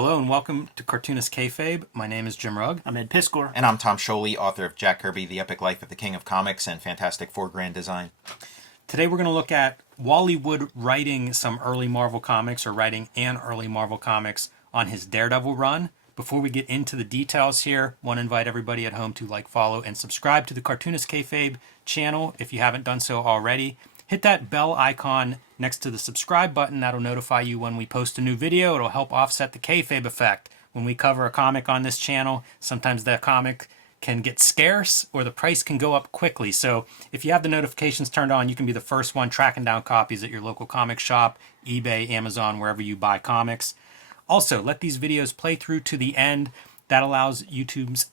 Hello and welcome to Cartoonist Kayfabe. My name is Jim Rugg. I'm Ed Piskor. And I'm Tom Scholey, author of Jack Kirby, The Epic Life of the King of Comics, and Fantastic Four Grand Design. Today we're going to look at Wally Wood writing some early Marvel comics, or writing an early Marvel comics on his Daredevil run. Before we get into the details here, I want to invite everybody at home to like, follow, and subscribe to the Cartoonist Kayfabe channel if you haven't done so already. Hit that bell icon next to the subscribe button. That'll notify you when we post a new video. It'll help offset the kayfabe effect. When we cover a comic on this channel, sometimes the comic can get scarce or the price can go up quickly. So if you have the notifications turned on, you can be the first one tracking down copies at your local comic shop, eBay, Amazon, wherever you buy comics. Also, let these videos play through to the end. That allows YouTube's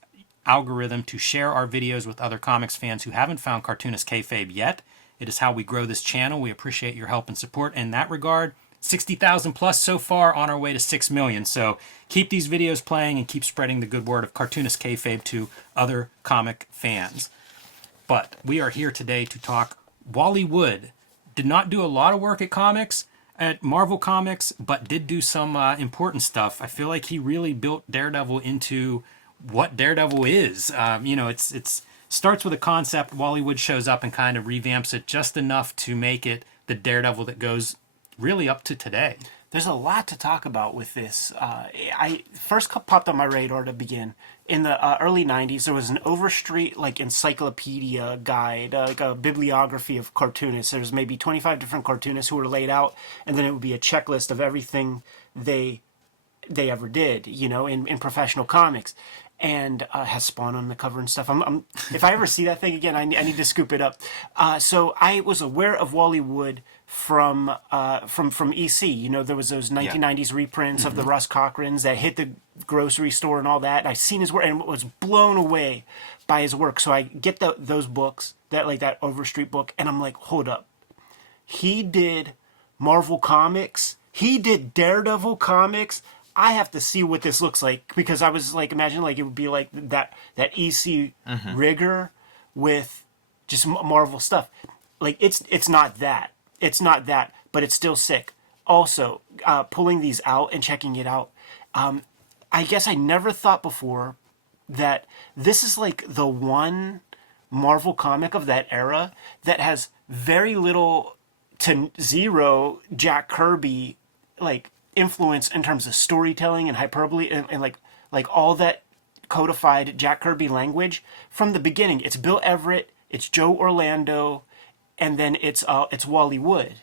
algorithm to share our videos with other comics fans who haven't found Cartoonist Kayfabe yet. It is how we grow this channel. We appreciate your help and support in that regard. 60,000 plus so far, on our way to 6 million. So keep these videos playing and keep spreading the good word of Cartoonist Kayfabe to other comic fans. But we are here today to talk Wally Wood. Did not do a lot of work at Marvel Comics, but did do some important stuff. I feel like he really built Daredevil into what Daredevil is. It's starts with a concept. Wally Wood shows up and kind of revamps it just enough to make it the Daredevil that goes really up to today. There's a lot to talk about with this. I first popped on my radar to begin. In the early 90s, there was an Overstreet encyclopedia guide, like a bibliography of cartoonists. There's maybe 25 different cartoonists who were laid out, and then it would be a checklist of everything they ever did, in professional comics. And has Spawn on the cover and stuff. If I ever see that thing again, I need to scoop it up. So I was aware of Wally Wood from EC. There was those 1990s reprints of the Russ Cochrans that hit the grocery store and all that. And I seen his work and was blown away by his work. So I get those books, that Overstreet book, and I'm like, hold up. He did Marvel Comics. He did Daredevil comics. I have to see what this looks like, because I was like, imagine like it would be like that EC rigor with just Marvel stuff. Like it's not that, but it's still sick. Also, pulling these out and checking it out. I guess I never thought before that this is like the one Marvel comic of that era that has very little to zero Jack Kirby influence in terms of storytelling and hyperbole and like all that codified Jack Kirby language from the beginning. It's Bill Everett, it's Joe Orlando, and then it's Wally Wood.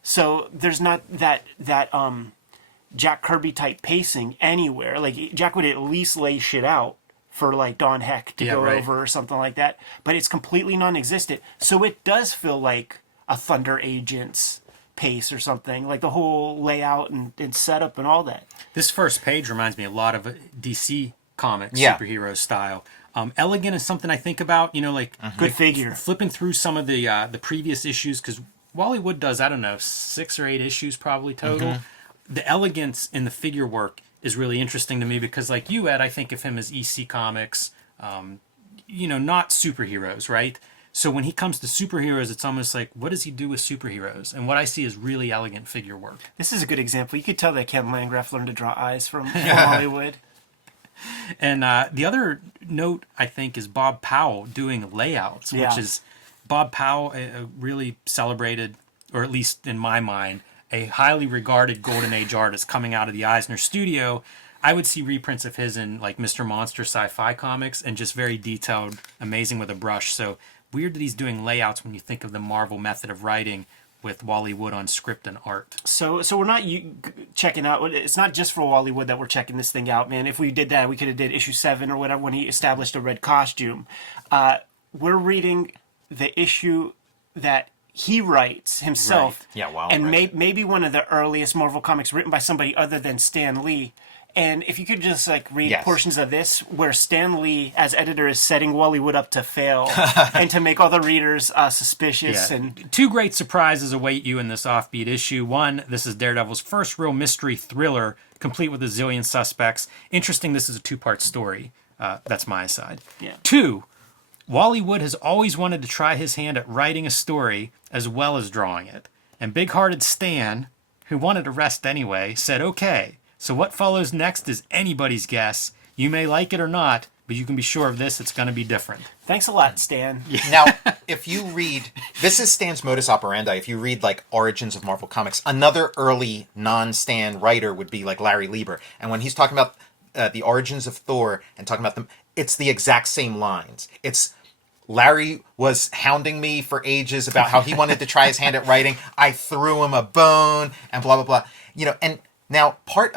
So there's not that Jack Kirby type pacing anywhere. Like Jack would at least lay shit out for like Don Heck to go over or something like that, but it's completely non-existent. So it does feel like a Thunder Agents pace or something, like the whole layout and setup and all that. This first page reminds me a lot of DC Comics superhero style. Elegant is something I think about, good figure. Flipping through some of the previous issues, because Wally Wood does, 6 or 8 issues probably total. The elegance in the figure work is really interesting to me, because like you, Ed, I think of him as EC Comics, not superheroes, right? So when he comes to superheroes, it's almost like, what does he do with superheroes? And what I see is really elegant figure work. This is a good example. You could tell that Ken Landgraf learned to draw eyes from Hollywood. And the other note, I think, is Bob Powell doing layouts, which is Bob Powell, really celebrated, or at least in my mind, a highly regarded Golden Age artist coming out of the Eisner studio. I would see reprints of his in like Mr. Monster sci-fi comics, and just very detailed, amazing with a brush. So weird that he's doing layouts when you think of the Marvel method of writing with Wally Wood on script and art. So we're not checking out. It's not just for Wally Wood that we're checking this thing out, man. If we did that, we could have did issue 7 or whatever when he established a red costume. We're reading the issue that he writes himself. Right. Yeah, wow. And maybe one of the earliest Marvel comics written by somebody other than Stan Lee. And if you could just read portions of this where Stan Lee, as editor, is setting Wally Wood up to fail and to make all the readers suspicious. Yeah. And 2 great surprises await you in this offbeat issue. 1, this is Daredevil's first real mystery thriller, complete with a zillion suspects. Interesting, this is a 2-part story. That's my side. Yeah. 2, Wally Wood has always wanted to try his hand at writing a story as well as drawing it. And big-hearted Stan, who wanted to rest anyway, said okay. So what follows next is anybody's guess. You may like it or not, but you can be sure of this, it's going to be different. Thanks a lot, Stan. Now, if you read, this is Stan's modus operandi. If you read like Origins of Marvel Comics, another early non-Stan writer would be like Larry Lieber. And when he's talking about the origins of Thor and talking about them, it's the exact same lines. It's Larry was hounding me for ages about how he wanted to try his hand at writing. I threw him a bone and blah, blah, blah. You know, and now part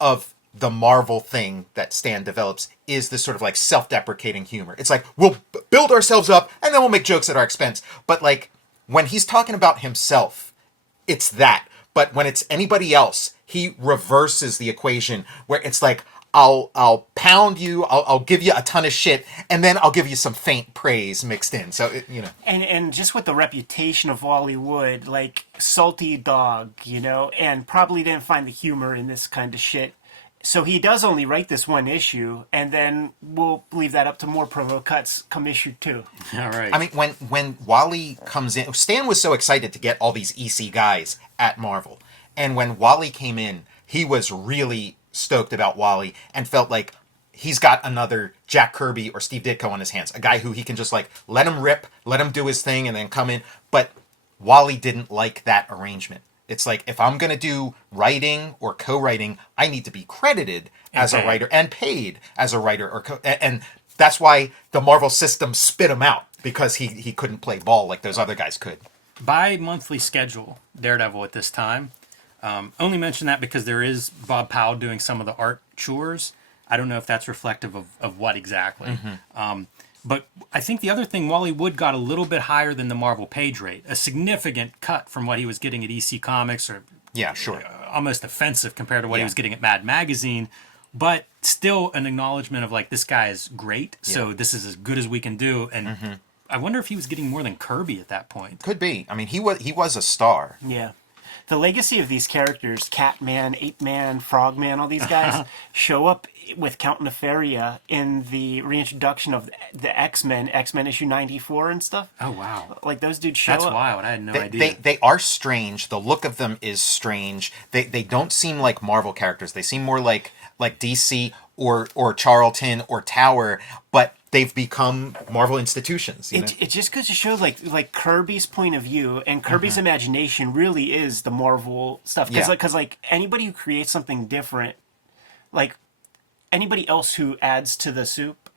of the Marvel thing that Stan develops is this sort of like self-deprecating humor. It's like, we'll build ourselves up and then we'll make jokes at our expense. But like when he's talking about himself, it's that. But when it's anybody else, he reverses the equation where it's like, I'll pound you, I'll give you a ton of shit, and then I'll give you some faint praise mixed in. So, you know. And just with the reputation of Wally Wood, like salty dog, you know, and probably didn't find the humor in this kind of shit. So he does only write this one issue, and then we'll leave that up to more promo cuts come issue 2. All right. I mean, when Wally comes in, Stan was so excited to get all these EC guys at Marvel. And when Wally came in, he was really stoked about Wally and felt like he's got another Jack Kirby or Steve Ditko on his hands. A guy who he can just like let him rip, let him do his thing, and then come in. But Wally didn't like that arrangement. It's like, if I'm going to do writing or co-writing, I need to be credited as a writer and paid as a writer. And that's why the Marvel system spit him out, because he couldn't play ball like those other guys could. Bi-monthly schedule, Daredevil at this time. Only mention that because there is Bob Powell doing some of the art chores. I don't know if that's reflective of what exactly. Mm-hmm. But I think the other thing, Wally Wood got a little bit higher than the Marvel page rate. A significant cut from what he was getting at EC Comics, or yeah, sure, almost offensive compared to what he was getting at Mad Magazine. But still an acknowledgement of like, this guy is great, so this is as good as we can do. And I wonder if he was getting more than Kirby at that point. Could be. I mean, he was a star. Yeah. The legacy of these characters, Catman, Ape-Man, Frogman, all these guys, show up with Count Nefaria in the reintroduction of the X-Men issue 94 and stuff. Oh, wow. Like, those dudes show That's up. wild. I had no idea. They are strange. The look of them is strange. They don't seem like Marvel characters. They seem more like DC or Charlton or Tower, but they've become Marvel institutions. It just goes to show like Kirby's point of view and Kirby's imagination really is the Marvel stuff. Because like anybody who creates something different, like anybody else who adds to the soup,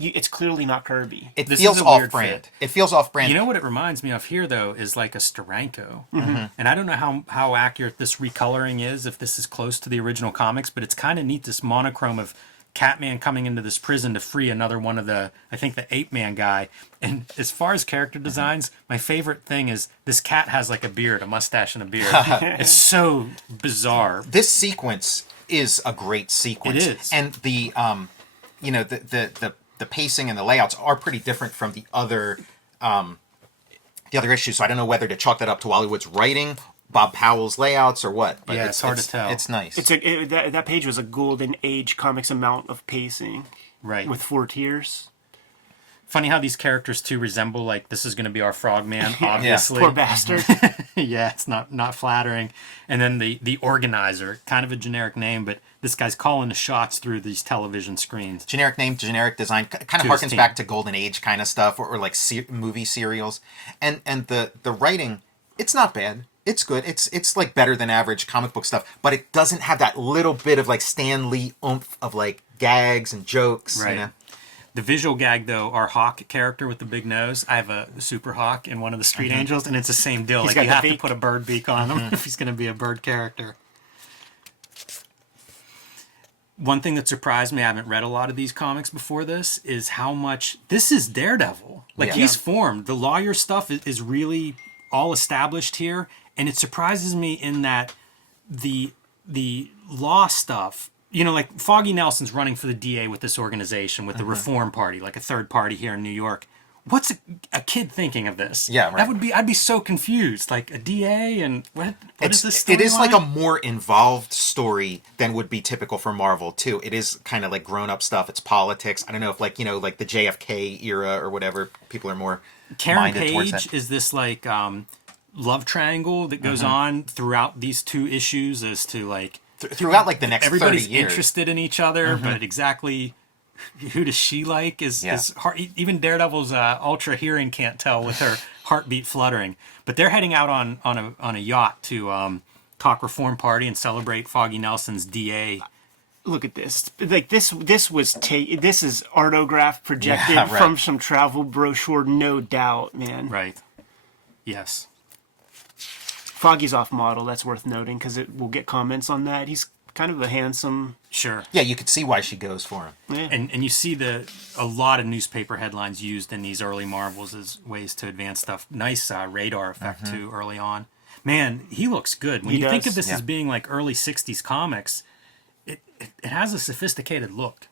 it's clearly not Kirby. It This feels is a weird off-brand. fit. It feels off-brand. You know what it reminds me of here, though, is like a Steranko. And I don't know how accurate this recoloring is, if this is close to the original comics, but it's kind of neat, this monochrome of Catman coming into this prison to free another one of the Ape-Man guy. And as far as character designs, my favorite thing is this cat has like a beard, a mustache and a beard. It's so bizarre. This sequence is a great sequence. It is. And the the pacing and the layouts are pretty different from the other issues. So I don't know whether to chalk that up to Wally Wood's writing, Bob Powell's layouts, or what. But Yeah, it's hard to tell. It's nice. That page was a Golden Age Comics amount of pacing. Right. With 4 tiers. Funny how these characters, too, resemble, like, this is going to be our Frogman, obviously. Poor bastard. Yeah, it's not flattering. And then the Organizer, kind of a generic name, but this guy's calling the shots through these television screens. Generic name, generic design, kind of harkens back to Golden Age kind of stuff, or like movie serials. And the writing, it's not bad. It's good. It's like better than average comic book stuff, but it doesn't have that little bit of like Stan Lee oomph of like gags and jokes. Right. You know? The visual gag, though, our Hawk character with the big nose, I have a Super Hawk in one of the Street Angels, and it's the same deal. Like, you have to put a bird beak on him if he's going to be a bird character. One thing that surprised me, I haven't read a lot of these comics before this, is how much... This is Daredevil. Like, he's formed. The lawyer stuff is really all established here, and it surprises me in that the law stuff... You know, like Foggy Nelson's running for the DA with this organization, with the Reform Party, like a third party here in New York. What's a kid thinking of this? Yeah, right. That would be, I'd be so confused. Like a DA and what is this It is like storyline? a more involved story than would be typical for Marvel too. It is kind of like grown up stuff. It's politics. I don't know if like, like the JFK era or whatever, people are more Karen minded towards Page that. is this like love triangle that goes on throughout these 2 issues as to like throughout like the next 30 everybody's years. interested in each other, but exactly who does she like is hard. Even Daredevil's ultra hearing can't tell with her heartbeat fluttering. But they're heading out on a yacht to talk Reform Party and celebrate Foggy Nelson's DA. Look at this. Like this was this is artograph projected Yeah, right. from some travel brochure, no doubt, man. Right. Yes. Foggy's off model. That's worth noting because we'll get comments on that. He's kind of a handsome. Sure. Yeah, you could see why she goes for him. Yeah. And you see a lot of newspaper headlines used in these early Marvels as ways to advance stuff. Nice radar effect too early on. Man, he looks good. When He you think does. of this Yeah. as being like early '60s comics, it has a sophisticated look.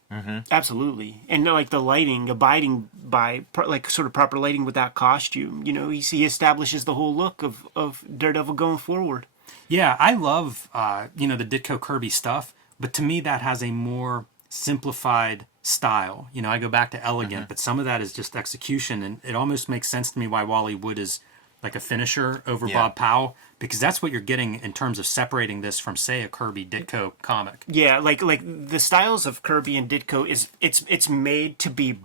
Absolutely, and like the lighting, abiding by like sort of proper lighting with that costume. You know, he establishes the whole look of Daredevil going forward. Yeah, I love the Ditko Kirby stuff, but to me that has a more simplified style. You know, I go back to elegant, but some of that is just execution, and it almost makes sense to me why Wally Wood is like a finisher over Bob Powell, because that's what you're getting in terms of separating this from, say, a Kirby Ditko comic. Yeah, like the styles of Kirby and Ditko it's made to be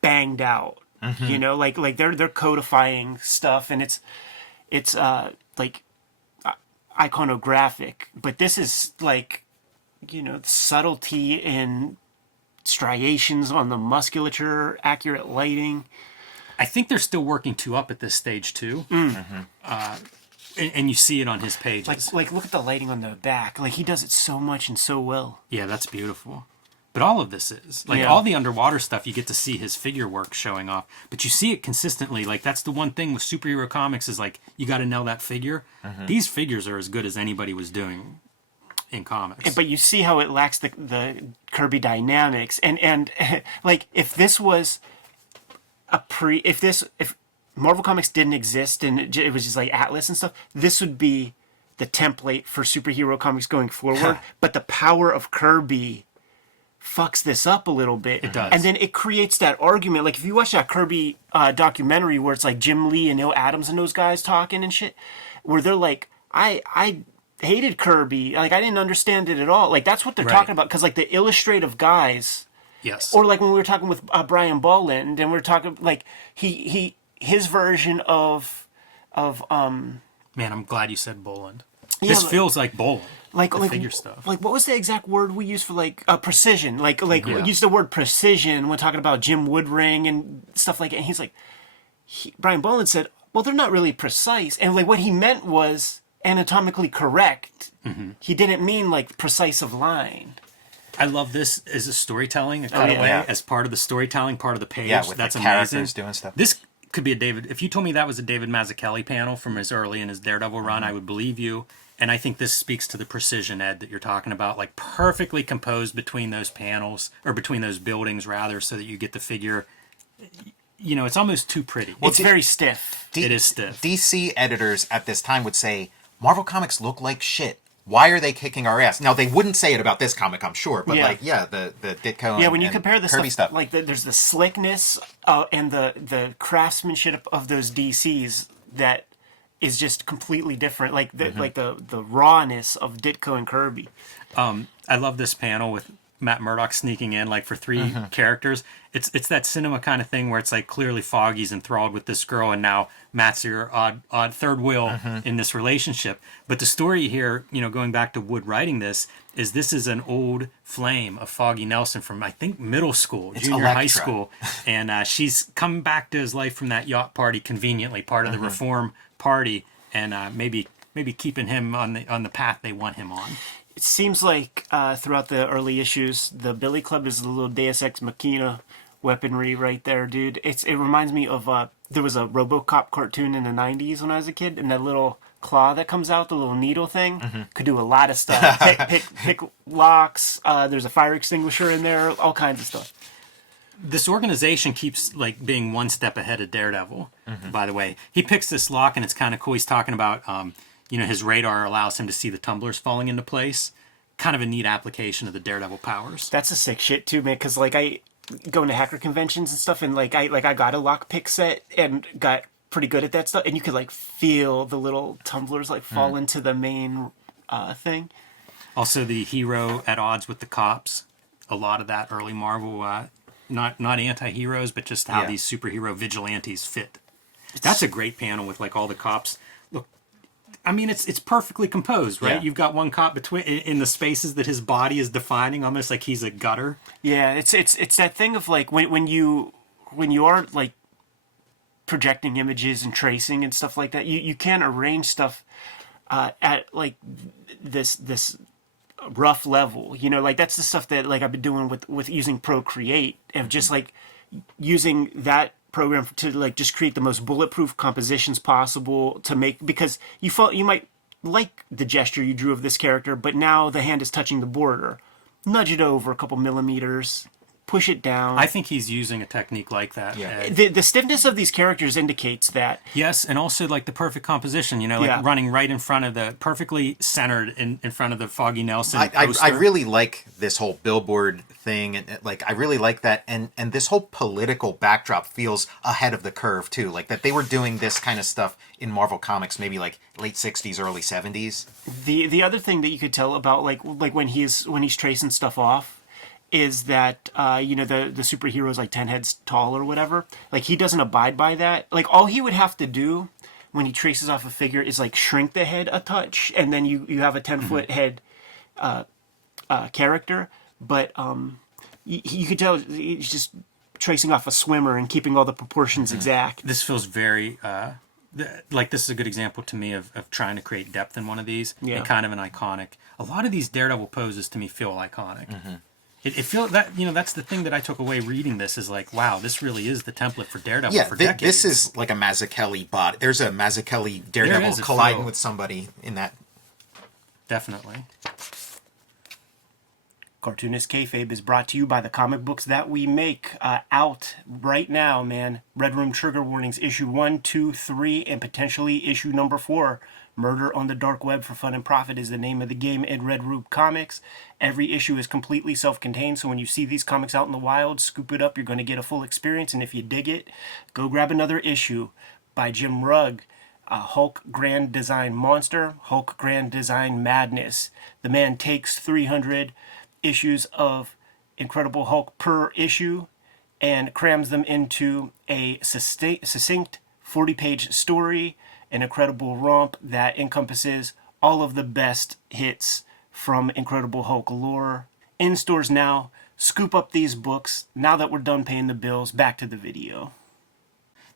banged out. You know, like they're codifying stuff, and it's like iconographic. But this is like, you know, subtlety in striations on the musculature, accurate lighting. I think they're still working two up at this stage too, and you see it on his pages. Like look at the lighting on the back. Like he does it so much and so well. Yeah, that's beautiful. But all of this is like all the underwater stuff. You get to see his figure work showing off, but you see it consistently. Like that's the one thing with superhero comics is like you got to know that figure. These figures are as good as anybody was doing in comics. But you see how it lacks the Kirby dynamics, and like if this was if Marvel Comics didn't exist and it was just like Atlas and stuff, this would be the template for superhero comics going forward. But the power of Kirby fucks this up a little bit. It does. And then it creates that argument. Like if you watch that Kirby documentary where it's like Jim Lee and Neil Adams and those guys talking and shit, where they're like, I hated Kirby. Like I didn't understand it at all. Like that's what they're talking about. Because like the illustrative guys. Yes. Or like when we were talking with Brian Bolland, and we were talking like his version of Man, I'm glad you said Boland. Yeah, This feels like Boland. like the figure stuff. Like what was the exact word we used for like precision? Like we used the word precision when talking about Jim Woodring and stuff like that. And he's like, Brian Bolland said, well, they're not really precise, and like what he meant was anatomically correct. He didn't mean like precise of line. I love this as a storytelling, a cutaway, as part of the storytelling, part of the page. Yeah, with That's the amazing. characters doing stuff. This could be a David. If you told me that was a David Mazzucchelli panel from his early in his Daredevil run, I would believe you. And I think this speaks to the precision, Ed, that you're talking about, like perfectly composed between those panels, or between those buildings, rather, so that you get the figure. You know, it's almost too pretty. It's very stiff. It is stiff. DC editors at this time would say, Marvel Comics look like shit. Why are they kicking our ass? Now, they wouldn't say it about this comic, I'm sure, but the Ditko when you compare the Kirby stuff, stuff. like there's the slickness and the craftsmanship of those DCs that is just completely different. Like the rawness of Ditko and Kirby. I love this panel with Matt Murdock sneaking in, like for three characters. It's that cinema kind of thing where it's like clearly Foggy's enthralled with this girl, and now Matt's your odd third wheel in this relationship. But the story here, you know, going back to Wood writing this is an old flame of Foggy Nelson from I think middle school, junior high Elektra. school, and she's come back to his life from that yacht party conveniently, part of the Reform Party, and maybe keeping him on the path they want him on. It seems like throughout the early issues, the Billy Club is a little Deus Ex Machina weaponry right there, dude. It reminds me of there was a RoboCop cartoon in the 90s when I was a kid, and that little claw that comes out, the little needle thing, could do a lot of stuff. pick locks. There's a fire extinguisher in there, all kinds of stuff. This organization keeps like being one step ahead of Daredevil. By the way, he picks this lock, and it's kind of cool. He's talking about his radar allows him to see the tumblers falling into place. Kind of a neat application of the Daredevil powers. That's a sick shit too, man. Because like I go into hacker conventions and stuff, and like I got a lockpick set and got pretty good at that stuff, and you could like feel the little tumblers like fall into the main thing. Also, the hero at odds with the cops. A lot of that early Marvel, not anti-heroes, but just how these superhero vigilantes fit. That's a great panel with like all the cops. Look, I mean, it's perfectly composed, right? Yeah. You've got one cop between in the spaces that his body is defining, almost like he's a gutter. Yeah, it's that thing of like when you are like projecting images and tracing and stuff like that, you can arrange stuff at like this rough level. You know, like that's the stuff that like I've been doing with using Procreate, of just like using that program to like just create the most bulletproof compositions possible to make, because you might like the gesture you drew of this character, but now the hand is touching the border. Nudge it over a couple millimeters, push it down. I think he's using a technique like that. Yeah. The stiffness of these characters indicates that. Yes, and also like the perfect composition, you know, like running right in front of the, perfectly centered in front of the Foggy Nelson poster. I really like this whole billboard thing, and like I really like that, and this whole political backdrop feels ahead of the curve too. Like that they were doing this kind of stuff in Marvel Comics maybe like late 60s, early 70s. The other thing that you could tell about like when he's tracing stuff off is that you know, the superhero is like 10 heads tall or whatever. Like he doesn't abide by that. Like all he would have to do when he traces off a figure is like shrink the head a touch, and then you have a 10-foot head character. But you could tell he's just tracing off a swimmer and keeping all the proportions exact. This feels very like this is a good example to me of trying to create depth in one of these, and kind of an iconic. A lot of these Daredevil poses to me feel iconic. It feels that, you know, that's the thing that I took away reading this, is like, wow, this really is the template for Daredevil for decades. This is like a Mazzucchelli body. There's a Mazzucchelli Daredevil colliding with somebody in that. Definitely. Cartoonist Kayfabe is brought to you by the comic books that we make. Out right now, man. Red Room Trigger Warnings, issue 1, 2, 3, and potentially issue number 4. Murder on the Dark Web for Fun and Profit is the name of the game in Red Room Comics. Every issue is completely self-contained, so when you see these comics out in the wild, scoop it up, you're going to get a full experience, and if you dig it, go grab another issue by Jim Rugg. Hulk Grand Design Monster, Hulk Grand Design Madness. The man takes 300 issues of Incredible Hulk per issue and crams them into a succinct 40-page story, an incredible romp that encompasses all of the best hits from Incredible Hulk lore. In stores now. Scoop up these books. Now that we're done paying the bills, back to the video.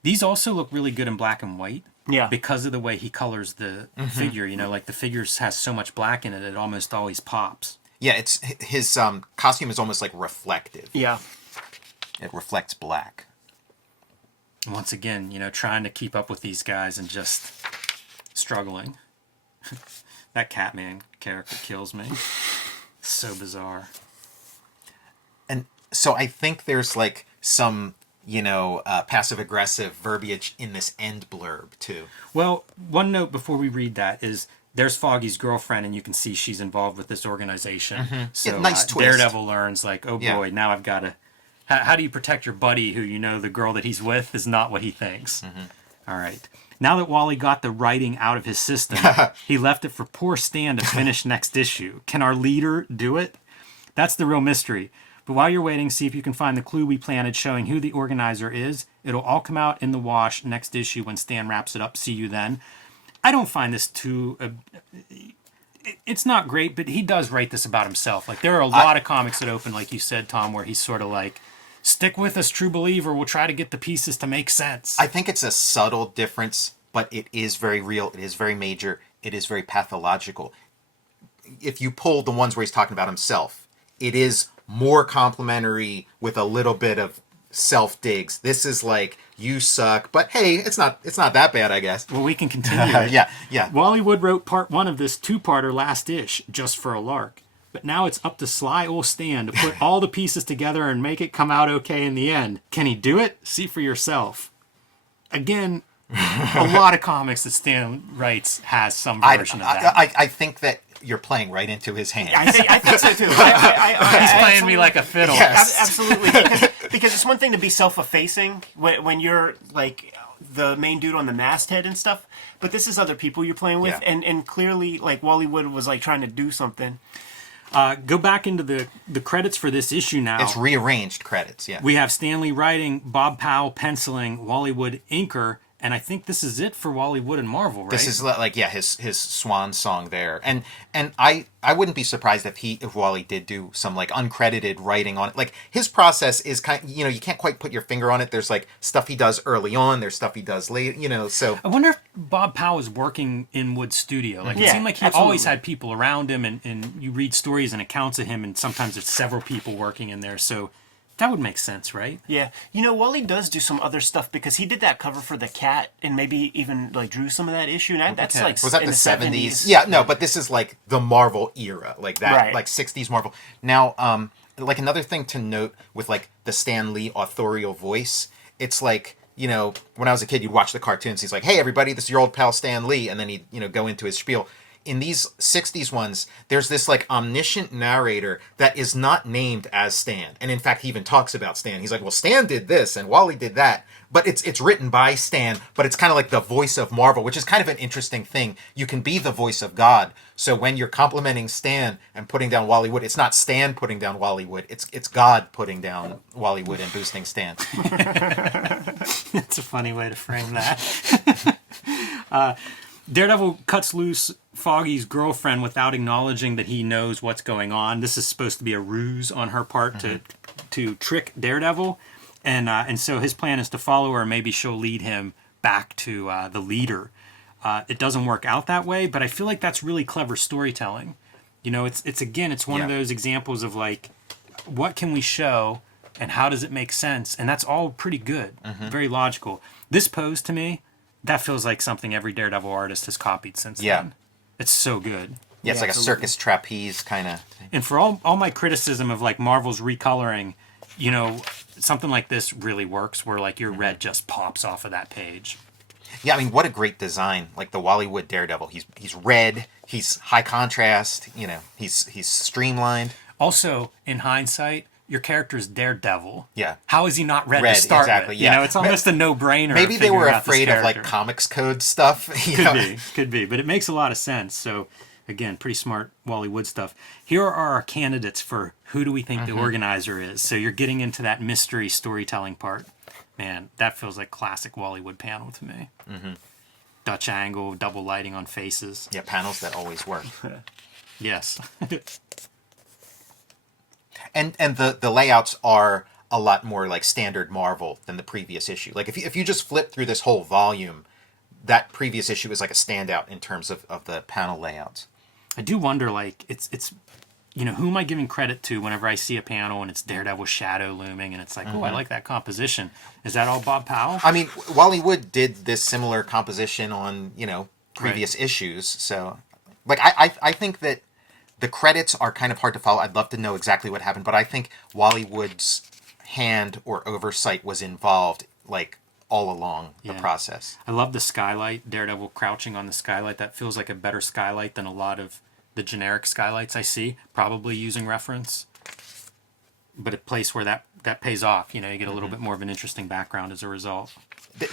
These also look really good in black and white. Yeah. Because of the way he colors the figure, you know, like the figure has so much black in it, it almost always pops. Yeah, it's his costume is almost like reflective. Yeah. It reflects black. Once again, you know, trying to keep up with these guys and just struggling. That Catman character kills me. So bizarre. And so I think there's like some, you know, passive-aggressive verbiage in this end blurb too. Well, one note before we read that is there's Foggy's girlfriend, and you can see she's involved with this organization. So nice twist. Daredevil learns, like, oh boy, now I've got to... How do you protect your buddy who, you know, the girl that he's with is not what he thinks? All right. Now that Wally got the writing out of his system, he left it for poor Stan to finish next issue. Can our leader do it? That's the real mystery. But while you're waiting, see if you can find the clue we planted showing who the organizer is. It'll all come out in the wash next issue when Stan wraps it up. See you then. I don't find this too... it's not great, but he does write this about himself. Like, there are a lot of comics that open, like you said, Tom, where he's sort of like, stick with us, true believer. We'll try to get the pieces to make sense. I think it's a subtle difference, but it is very real. It is very major. It is very pathological. If you pull the ones where he's talking about himself, it is more complimentary with a little bit of self-digs. This is like, you suck, but hey, it's not that bad, I guess. Well, we can continue it. Yeah. Wally Wood wrote part 1 of this 2-parter last ish, just for a lark. But now it's up to sly old Stan to put all the pieces together and make it come out okay in the end. Can he do it? See for yourself. Again, a lot of comics that Stan writes has some version of that. I think that you're playing right into his hand. I think so too. He's playing me like a fiddle. Yes. Absolutely. Because it's one thing to be self-effacing when you're like the main dude on the masthead and stuff, but this is other people you're playing with, and clearly like Wally Wood was like trying to do something. Go back into the credits for this issue now. It's rearranged credits, yeah. We have Stan Lee writing, Bob Powell penciling, Wally Wood inker, and I think this is it for Wally Wood and Marvel, right? This is like, yeah, his swan song there. And I wouldn't be surprised if Wally did do some like uncredited writing on it. Like his process is you can't quite put your finger on it. There's like stuff he does early on, there's stuff he does late, so I wonder if Bob Powell is working in Wood's studio. Like it seemed like he always had people around him, and you read stories and accounts of him, and sometimes there's several people working in there. So that would make sense, right? Yeah. Wally does do some other stuff because he did that cover for The Cat and maybe even like drew some of that issue. And that's like was that in the 70s? 70s? Yeah, no, but this is like the Marvel era, like that, Right. like 60s Marvel. Now, like another thing to note with like the Stan Lee authorial voice, it's like, when I was a kid, you'd watch the cartoons. He's like, "Hey, everybody, this is your old pal Stan Lee," and then he'd go into his spiel. In these 60s ones, there's this like omniscient narrator that is not named as Stan. And in fact, he even talks about Stan. He's like, well, Stan did this and Wally did that. But it's written by Stan, but it's kind of like the voice of Marvel, which is kind of an interesting thing. You can be the voice of God. So when you're complimenting Stan and putting down Wally Wood, it's not Stan putting down Wally Wood. It's God putting down Wally Wood and boosting Stan. That's a funny way to frame that. Daredevil cuts loose Foggy's girlfriend without acknowledging that he knows what's going on. This is supposed to be a ruse on her part to trick Daredevil, and so his plan is to follow her. Maybe she'll lead him back to the leader. It doesn't work out that way, but I feel like that's really clever storytelling. It's one of those examples of like, what can we show and how does it make sense? And that's all pretty good, very logical. This pose to me, that feels like something every Daredevil artist has copied since then. It's so good. Yeah, it's like a circus trapeze kind of thing. And for all my criticism of like Marvel's recoloring, something like this really works where like your red just pops off of that page. Yeah, I mean, what a great design. Like the Wally Wood Daredevil. He's red, he's high contrast, he's streamlined. Also, in hindsight, your character's Daredevil. Yeah. How is he not red to start exactly, with? yeah. It's almost a no-brainer. Maybe they were figuring out this afraid of like character. comics code stuff. Could be, but it makes a lot of sense. So, again, pretty smart Wally Wood stuff. Here are our candidates for who do we think the organizer is. So you're getting into that mystery storytelling part. Man, that feels like classic Wally Wood panel to me. Dutch angle, double lighting on faces. Yeah, panels that always work. Yes. And the layouts are a lot more like standard Marvel than the previous issue. Like if you just flip through this whole volume, that previous issue is like a standout in terms of the panel layouts. I do wonder, like, it's who am I giving credit to whenever I see a panel and it's Daredevil shadow looming and it's like, oh, I like that composition. Is that all Bob Powell? I mean, Wally Wood did this similar composition on, previous issues. So, like, I think that the credits are kind of hard to follow. I'd love to know exactly what happened, but I think Wally Wood's hand or oversight was involved, like, all along the process. I love the skylight, Daredevil crouching on the skylight. That feels like a better skylight than a lot of the generic skylights I see, probably using reference. But a place where that pays off. You get a little bit more of an interesting background as a result.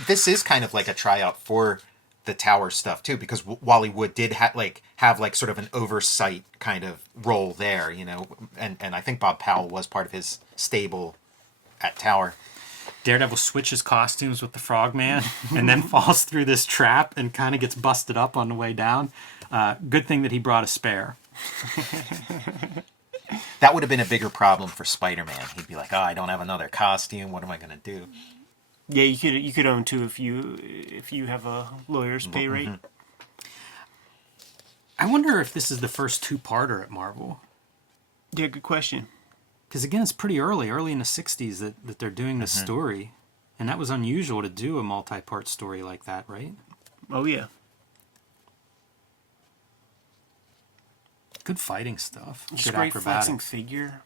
This is kind of like a tryout for the Tower stuff, too, because Wally Wood did have sort of an oversight kind of role there, and I think Bob Powell was part of his stable at Tower. Daredevil switches costumes with the Frogman and then falls through this trap and kind of gets busted up on the way down. Good thing that he brought a spare. That would have been a bigger problem for Spider-Man. He'd be like, "Oh, I don't have another costume. What am I going to do?" Yeah, you could own two if you have a lawyer's pay rate. I wonder if this is the first two-parter at Marvel. Yeah, good question. Because again, it's pretty early in the 60s that they're doing this story. And that was unusual to do a multi-part story like that, right? Oh, yeah. Good fighting stuff. Just Good great flexing acrobatics. figure.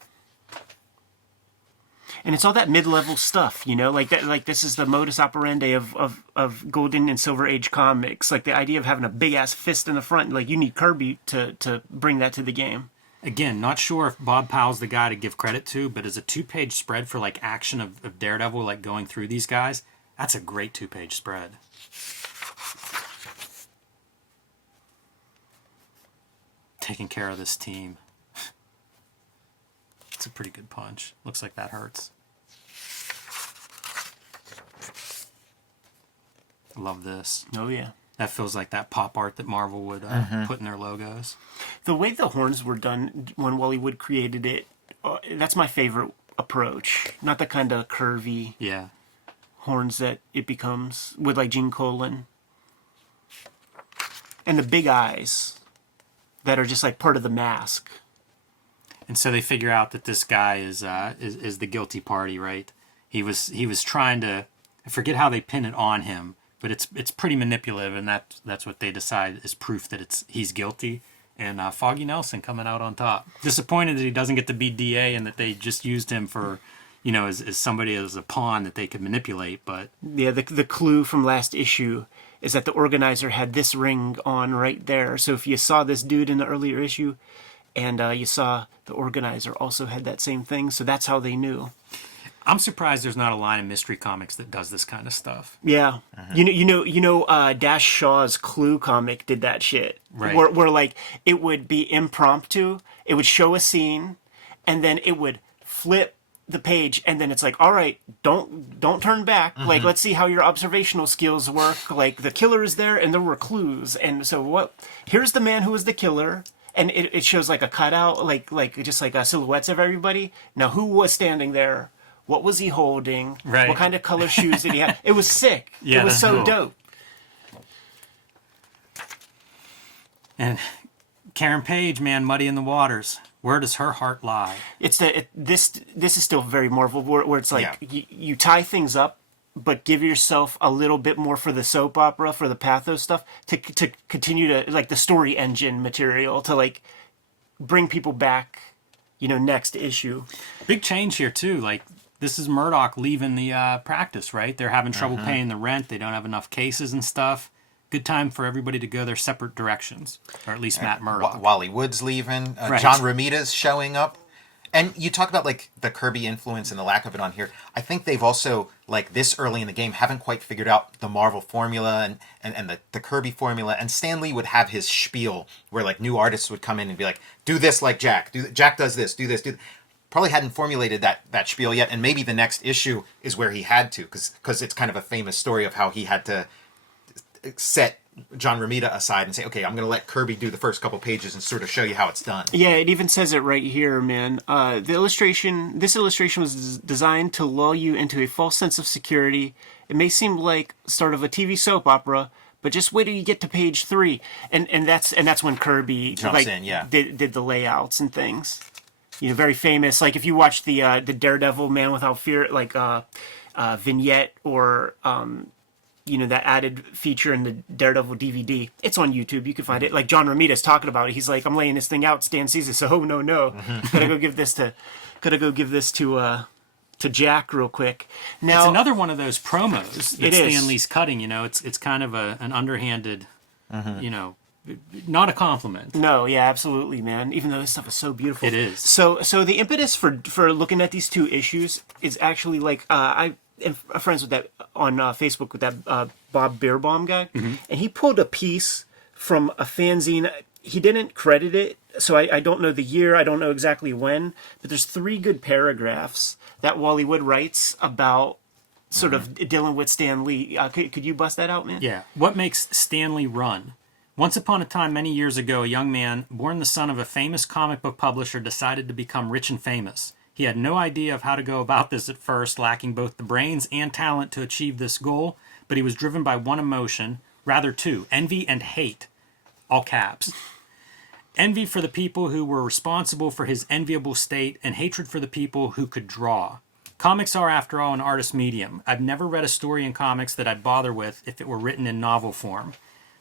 And it's all that mid-level stuff, like that. Like this is the modus operandi of Golden and Silver Age comics. Like the idea of having a big-ass fist in the front. Like you need Kirby to bring that to the game. Again, not sure if Bob Powell's the guy to give credit to, but as a two-page spread for like action of Daredevil, like going through these guys, that's a great two-page spread. Taking care of this team. That's a pretty good punch. Looks like that hurts. Love this. Oh, yeah. That feels like that pop art that Marvel would put in their logos. The way the horns were done when Wally Wood created it, that's my favorite approach. Not the kind of curvy Yeah. horns that it becomes with like Gene Colan. And the big eyes that are just like part of the mask. And so they figure out that this guy is the guilty party, right? He was trying to, I forget how they pin it on him, but it's pretty manipulative, and that's what they decide is proof that he's guilty. And Foggy Nelson coming out on top. Disappointed that he doesn't get to be DA and that they just used him for, as somebody as a pawn that they could manipulate. But Yeah, the clue from last issue is that the organizer had this ring on right there. So if you saw this dude in the earlier issue, and you saw the organizer also had that same thing, so that's how they knew. I'm surprised there's not a line of Mystery Comics that does this kind of stuff. Yeah, Dash Shaw's Clue comic did that shit. Right. Where like it would be impromptu, it would show a scene, and then it would flip the page, and then it's like, all right, don't turn back. Like, let's see how your observational skills work. Like, the killer is there, and there were clues, and so here's the man who was the killer. And it shows like a cutout, like just like silhouettes of everybody. Now, who was standing there? What was he holding? Right. What kind of color shoes did he have? It was sick. Yeah, it was that's so cool. dope. And Karen Page, man, Muddy in the Waters. Where does her heart lie? This is still very Marvel, where it's like Yeah. you tie things up, but give yourself a little bit more for the soap opera, for the pathos stuff, to continue to, like, the story engine material, to, like, bring people back, next issue. Big change here, too. Like, this is Murdoch leaving the practice, right? They're having trouble paying the rent. They don't have enough cases and stuff. Good time for everybody to go their separate directions, or at least Matt Murdoch. Wally Wood's leaving. Right. John Romita's showing up. And you talk about, like, the Kirby influence and the lack of it on here. I think they've also, like, this early in the game, haven't quite figured out the Marvel formula and the Kirby formula. And Stan Lee would have his spiel where, like, new artists would come in and be like, do this like Jack. Jack does this, do this, do this. Probably hadn't formulated that spiel yet. And maybe the next issue is where he had to, because it's kind of a famous story of how he had to set John Romita aside and say, okay, I'm going to let Kirby do the first couple pages and sort of show you how it's done. Yeah, it even says it right here, man. This illustration was designed to lull you into a false sense of security. It may seem like sort of a TV soap opera, but just wait till you get to page 3, and that's when Kirby Jumps in, yeah. did the layouts and things. Very famous. Like, if you watch the Daredevil Man Without Fear, like vignette, or that added feature in the Daredevil DVD. It's on YouTube. You can find it. Like, John Romita's talking about it. He's like, I'm laying this thing out. Stan sees it. So, no. Gotta go give this to Jack real quick. Now, It's another one of those promos that It is. Stan Lee's cutting. It's kind of an underhanded, not a compliment. No, yeah, absolutely, man. Even though this stuff is so beautiful. It is. So the impetus for looking at these two issues is actually, like, I am friends with that on Facebook with that Bob Beerbaum guy, and he pulled a piece from a fanzine. He didn't credit it, so I don't know the year. I don't know exactly when, but there's 3 good paragraphs that Wally Wood writes about sort of dealing with Stan Lee. Could you bust that out, man? Yeah. What makes Stan Lee run? Once upon a time, many years ago, a young man, born the son of a famous comic book publisher, decided to become rich and famous. He had no idea of how to go about this at first, lacking both the brains and talent to achieve this goal, but he was driven by one emotion, rather 2, envy and hate, all caps. Envy for the people who were responsible for his enviable state, and hatred for the people who could draw. Comics are, after all, an artist's medium. I've never read a story in comics that I'd bother with if it were written in novel form.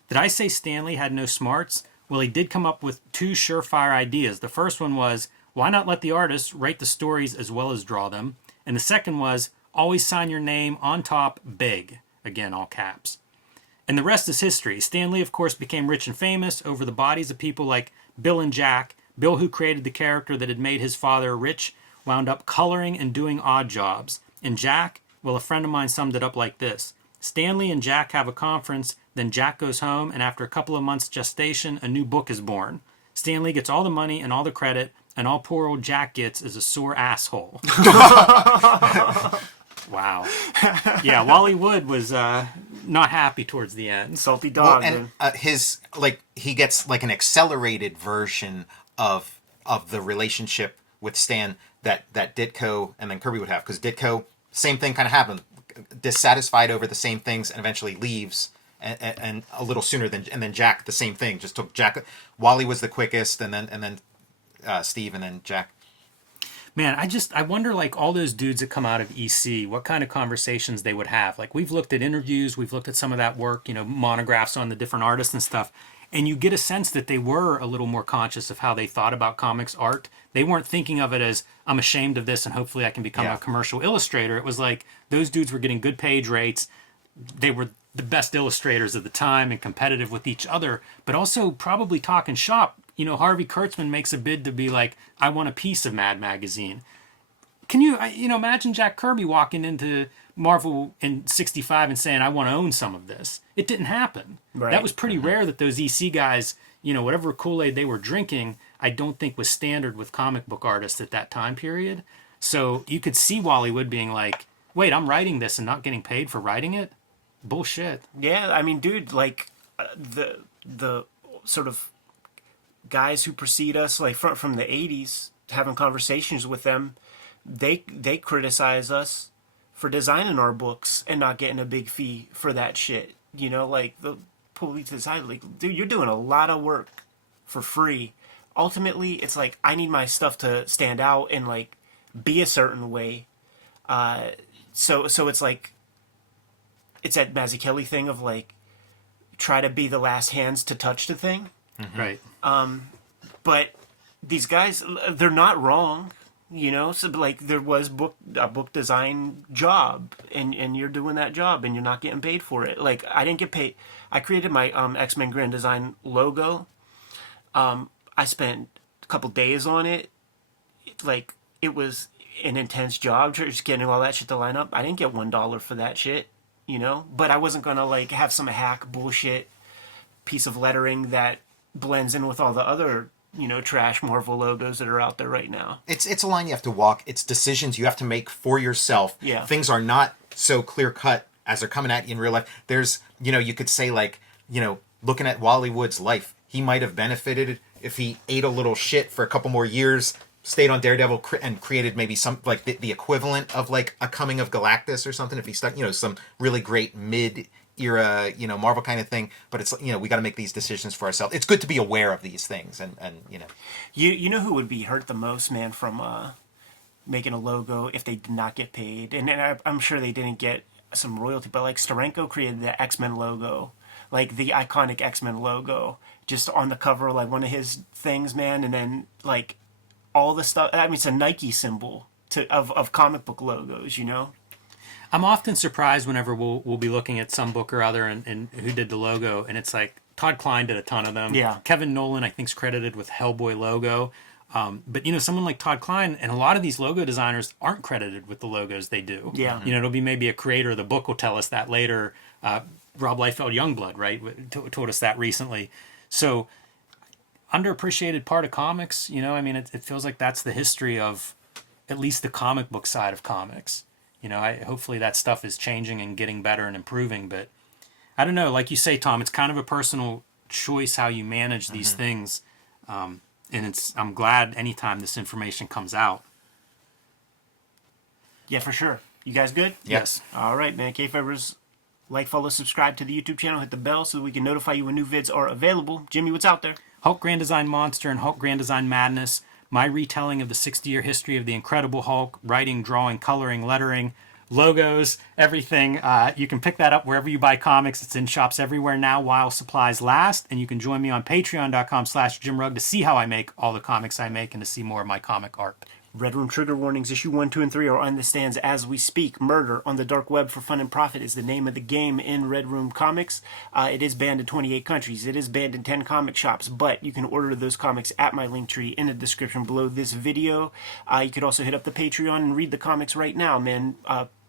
Did I say Stan Lee had no smarts? Well, he did come up with 2 surefire ideas. The first one was, why not let the artists write the stories as well as draw them? And the second was, always sign your name on top big. Again, all caps. And the rest is history. Stan Lee, of course, became rich and famous over the bodies of people like Bill and Jack. Bill, who created the character that had made his father rich, wound up coloring and doing odd jobs. And Jack, well, a friend of mine summed it up like this. Stan Lee and Jack have a conference, then Jack goes home, and after a couple of months' gestation, a new book is born. Stan Lee gets all the money and all the credit, and all poor old Jack gets is a sore asshole. Wow. Yeah, Wally Wood was not happy towards the end. Salty dog. Well, and his he gets like an accelerated version of the relationship with Stan that Ditko and then Kirby would have, because Ditko, same thing kind of happened, dissatisfied over the same things, and eventually leaves. And a little sooner than, and then Jack, the same thing, just took Jack. Wally was the quickest, and then Steve, and then Jack. Man, I wonder, like, all those dudes that come out of EC, what kind of conversations they would have. Like, we've looked at interviews, we've looked at some of that work, monographs on the different artists and stuff, and you get a sense that they were a little more conscious of how they thought about comics art. They weren't thinking of it as, I'm ashamed of this and hopefully I can become a commercial illustrator. It was like, those dudes were getting good page rates. They were the best illustrators of the time and competitive with each other, but also probably talking shop. Harvey Kurtzman makes a bid to be like, I want a piece of Mad Magazine. Can you imagine Jack Kirby walking into Marvel in 65 and saying, I want to own some of this? It didn't happen. Right. That was pretty rare that those EC guys, whatever Kool-Aid they were drinking, I don't think was standard with comic book artists at that time period. So you could see Wally Wood being like, wait, I'm writing this and not getting paid for writing it? Bullshit. Yeah, I mean, dude, like, the sort of guys who precede us, like from the 80s, having conversations with them, they criticize us for designing our books and not getting a big fee for that shit. Like, the police decide, like, dude, you're doing a lot of work for free. Ultimately, it's like, I need my stuff to stand out and, like, be a certain way. So it's like, it's that Mazzucchelli thing of, like, try to be the last hands to touch the thing. Mm-hmm. Right. But these guys, they're not wrong, So, like, there was a book design job, and you're doing that job, and you're not getting paid for it. Like, I didn't get paid. I created my X-Men Grand Design logo. I spent a couple days on it. Like, it was an intense job, just getting all that shit to line up. I didn't get $1 for that shit, But I wasn't gonna, like, have some hack bullshit piece of lettering that blends in with all the other, trash Marvel logos that are out there right now. It's a line you have to walk. It's decisions you have to make for yourself. Yeah. Things are not so clear cut as they're coming at you in real life. There's, you could say, like, looking at Wally Wood's life, he might have benefited if he ate a little shit for a couple more years, stayed on Daredevil, and created maybe some, like, the equivalent of, like, a Coming of Galactus or something. If he stuck, some really great mid-era, Marvel kind of thing. But it's, we got to make these decisions for ourselves. It's good to be aware of these things, and You know who would be hurt the most, man, from making a logo if they did not get paid? And I'm sure they didn't get some royalty, but, like, Steranko created the X-Men logo, like the iconic X-Men logo, just on the cover, like, one of his things, man. And then, like, all the stuff, I mean, it's a Nike symbol of comic book logos, I'm often surprised whenever we'll be looking at some book or other and who did the logo, and it's like Todd Klein did a ton of them. Yeah. Kevin Nolan, I think, is credited with Hellboy logo. But someone like Todd Klein and a lot of these logo designers aren't credited with the logos they do. Yeah. It'll be maybe a creator of the book will tell us that later. Rob Liefeld Youngblood, right, told us that recently. So, underappreciated part of comics. It feels like that's the history of at least the comic book side of comics. Hopefully that stuff is changing and getting better and improving, but I don't know. Like you say, Tom, it's kind of a personal choice how you manage these things, and I'm glad anytime this information comes out. Yeah, for sure. You guys good? Yes. All right, man. Kayfabers, like, follow, subscribe to the YouTube channel, hit the bell so that we can notify you when new vids are available. Jimmy, what's out there? Hulk Grand Design Monster and Hulk Grand Design Madness, my retelling of the 60-year history of the Incredible Hulk, writing, drawing, coloring, lettering, logos, everything. You can pick that up wherever you buy comics. It's in shops everywhere now while supplies last. And you can join me on patreon.com/JimRugg to see how I make all the comics I make and to see more of my comic art. Red Room Trigger Warnings, issue 1, 2, and 3 are on the stands as we speak. Murder on the Dark Web for Fun and Profit is the name of the game in Red Room Comics. It is banned in 28 countries. It is banned in 10 comic shops, but you can order those comics at my link tree in the description below this video. You could also hit up the Patreon and read the comics right now, man.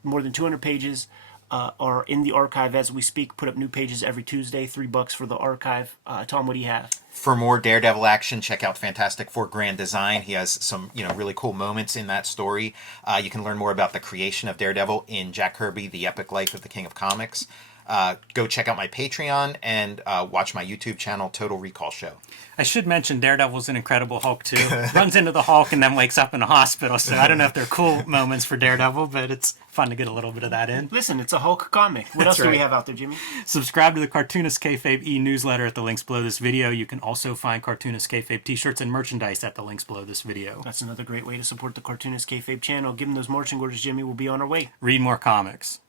More than 200 pages are in the archive as we speak. Put up new pages every Tuesday. $3 for the archive. Tom, what do you have? For more Daredevil action, check out Fantastic Four Grand Design. He has some, really cool moments in that story. You can learn more about the creation of Daredevil in Jack Kirby, The Epic Life of the King of Comics. Go check out my Patreon and watch my YouTube channel, Total Recall Show. I should mention Daredevil's an Incredible Hulk too. Runs into the Hulk and then wakes up in a hospital. So I don't know if they're cool moments for Daredevil, but it's fun to get a little bit of that in. Listen, it's a Hulk comic. What else do we have out there, Jimmy? Subscribe to the Cartoonist Kayfabe e-newsletter at the links below this video. You can also find Cartoonist Kayfabe t-shirts and merchandise at the links below this video. That's another great way to support the Cartoonist Kayfabe channel. Give them those marching orders, Jimmy. We'll be on our way. Read more comics.